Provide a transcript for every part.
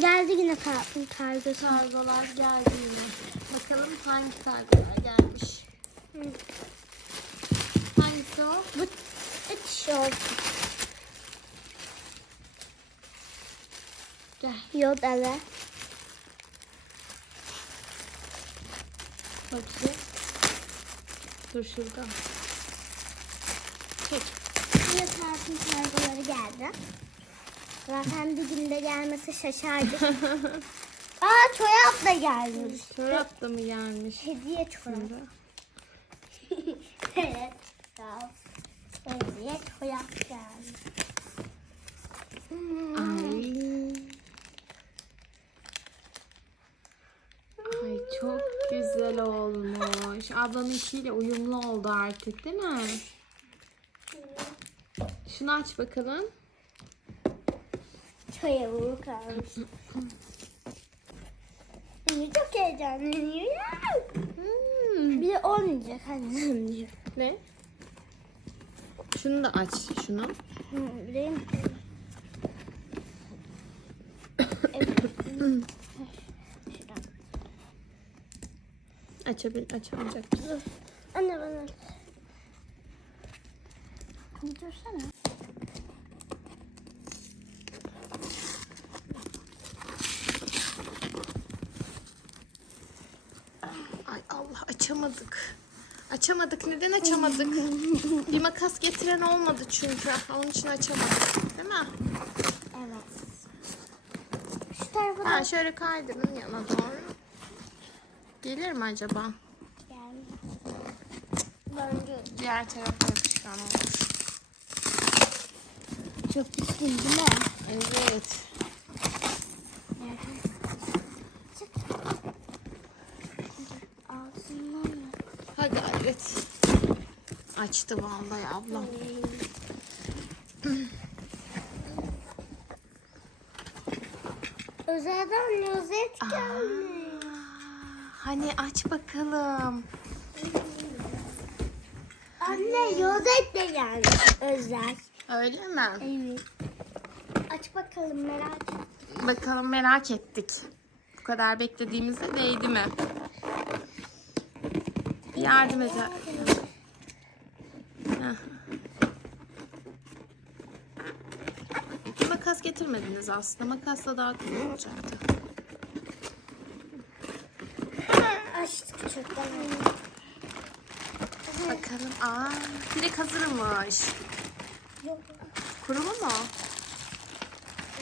Geldi yine kar kargosu. Kargolar geldi yine. Bakalım hangi kargolar gelmiş. Hangisi o? Bu üç şort. Gel. Yodalı. Bakayım. Dur şurada. Çek. Yine tatil kargoları geldi. Zaten bir günde gelmesi şaşardık. Aa çorap da gelmiş. Çorap da mı gelmiş? Hediye çorap. Evet. Sağ. Hediye çorap gelmiş. Ay. Ay çok güzel olmuş. Ablanınkiyle uyumlu oldu artık değil mi? Şunu aç bakalım. Çorabı kalmış. Anne çok heyecanlanıyor. Hmm. Bir de olmayacak annem diyor. Ne? Şunu da aç şunu. Mi? Şuradan. Açabil açamayacak. Dur. Anne bana. Bir dursana. Ay Allah açamadık. Açamadık. Neden açamadık? Bir makas getiren olmadı çünkü. Onun için açamadık. Değil mi? Evet. Şu tarafa da Ha şöyle kaydırın yana doğru. Gelir mi acaba? geldi. Bence Diğer tarafa yapışkan olur. çok düşkün değil mi? Evet. Çık. Ağzından mı? Ha gayret. Açtı vallahi ablam. Özelden Aa, gelmiş. hani aç bakalım. Anne lezet de gelmiş. Özel. Öyle mi? Evet. Aç bakalım merak ettim. Bakalım merak ettik. Bu kadar beklediğimize değdi mi? Yardım et. Makas getirmediniz aslında. Makasla daha kolay olacaktı. Açtık çoktan. Bakalım. Aa, direkt hazırmış. Yok. Kuru mu?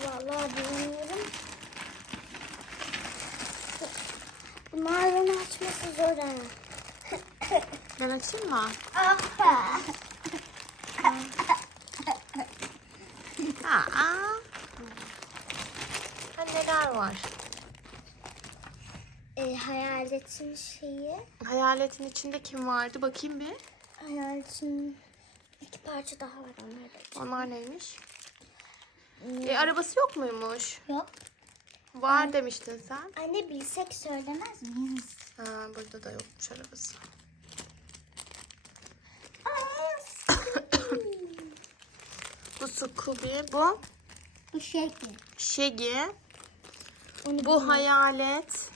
Vallahi bilmiyorum. Bunların açması zor ha. Ben açayım mı? Ah. Aa. Ha, neler var? E, hayaletin şeyi. Hayaletin içinde kim vardı? Bakayım bir. Hayaletin iki parça daha var onlar da. Onlar neymiş? E, arabası yok muymuş? Yok. Var demiştin sen. Anne bilsek söylemez miyiz? Ha, burada da yokmuş arabası. Bu Scooby, bu Bu ki. Shaggy, Onu bu hayalet.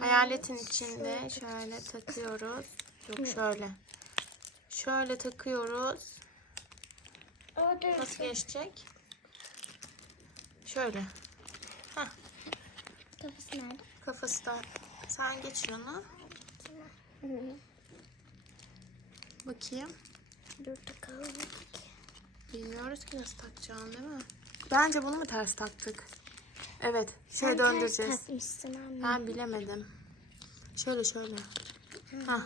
Hayaletin içinde şöyle takıyoruz. Yok şöyle. Şöyle takıyoruz. Nasıl geçecek? Şöyle. kafası nerede? Kafası da. Sen geçir onu. Bakayım. Dur takalım. Bilmiyoruz ki nasıl takacağını değil mi? Bence bunu mu ters taktık? Evet. Şey Sen döndüreceğiz. ters takmışsın anne. Ben bilemedim. Şöyle şöyle. Ha.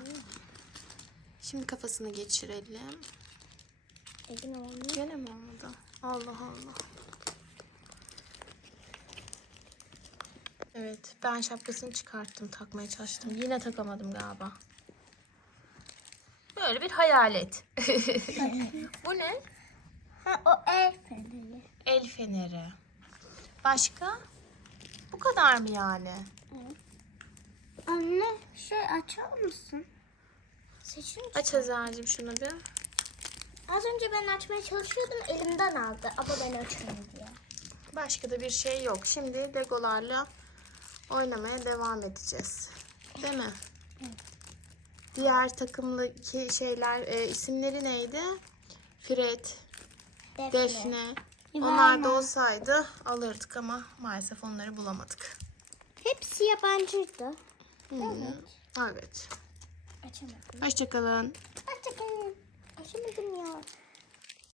Şimdi kafasını geçirelim. Egin olmuyor. Gene mi olmadı? Allah Allah. Evet, ben şapkasını çıkarttım, takmaya çalıştım. Yine takamadım galiba. Böyle bir hayalet. Bu ne? Ha o el feneri. El feneri. Başka? Bu kadar mı yani? Anne şey açar mısın? Seçin. Aç Hazar'cığım şunu bir. Az önce ben açmaya çalışıyordum elimden aldı ama ben açmayayım diye. Başka da bir şey yok. Şimdi legolarla oynamaya devam edeceğiz. Değil mi? Diğer takımdaki şeyler e, isimleri neydi? Fred, Defne. Onlar da olsaydı alırdık ama maalesef onları bulamadık. Hepsi yabancıydı. Hı, Evet. Açamadım. Hoşçakalın. Açamadım. Açamadım ya.